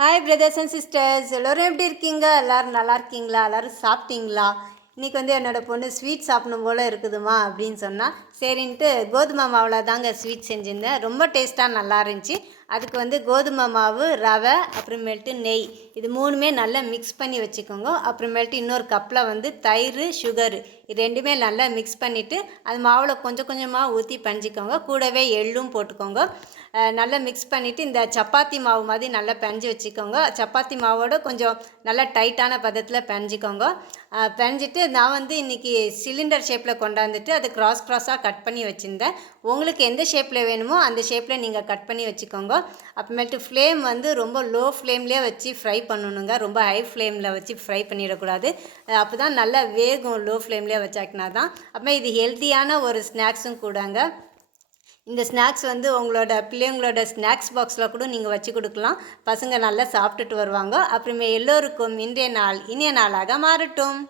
Hi brothers and sisters, எல்லோரும் எப்படி இருக்கீங்க? எல்லோரும் நல்லா இருக்கீங்களா? எல்லோரும் சாப்பிட்டீங்களா? இன்றைக்கி என்னோடய பொண்ணு ஸ்வீட் சாப்பிடணும் போல் இருக்குதுமா அப்படின்னு சொன்னால் சரின்ட்டு கோதுமை மாவில் தாங்க ஸ்வீட் செஞ்சுருந்தேன். ரொம்ப டேஸ்ட்டாக நல்லா இருந்துச்சு. அதுக்கு கோதுமை மாவு, ரவை, அப்புறமேல்ட்டு நெய், இது மூணுமே நல்லா மிக்ஸ் பண்ணி வச்சுக்கோங்க. அப்புறமேல்ட்டு இன்னொரு கப்பில் தயிர், சுகரு, இது ரெண்டுமே நல்லா மிக்ஸ் பண்ணிவிட்டு அது மாவில் கொஞ்சம் கொஞ்சமாக ஊற்றி பஞ்சிக்கோங்க. கூடவே எள்ளும் போட்டுக்கோங்க. நல்லா மிக்ஸ் பண்ணிவிட்டு இந்த சப்பாத்தி மாவு மாதிரி நல்லா பஞ்சு வச்சுக்கோங்க. சப்பாத்தி மாவோட கொஞ்சம் நல்லா டைட்டான பதத்தில் பஞ்சிக்கோங்க. பஞ்சிட்டு நான் இன்றைக்கி சிலிண்டர் ஷேப்பில் கொண்டாந்துட்டு அது க்ராஸாக கட் பண்ணி வச்சுருந்தேன். உங்களுக்கு எந்த ஷேப்பில் வேணுமோ அந்த ஷேப்பில் நீங்கள் கட் பண்ணி வச்சுக்கோங்க. அப்புறமேட்டு ஃப்ளேம் ரொம்ப லோ ஃப்ளேம்லேயே வச்சு ஃப்ரை பண்ணணுங்க. ரொம்ப ஹை ஃப்ளேமில் வச்சு ஃப்ரை பண்ணிடக்கூடாது. அப்போ தான் நல்லா வேகும். லோ ஃப்ளேம்லேயே வச்சாக்கினா தான். அப்புறம் இது ஹெல்த்தியான ஒரு ஸ்நாக்ஸும் கூடங்க. இந்த ஸ்நாக்ஸ் உங்களோட பிள்ளைங்களோட ஸ்நாக்ஸ் பாக்ஸில் கூட நீங்கள் வச்சு கொடுக்கலாம். பசங்க நல்லா சாப்பிட்டுட்டு வருவாங்க. அப்புறமே எல்லோருக்கும் இன்றைய நாள் இனிய நாளாக மாறட்டும்.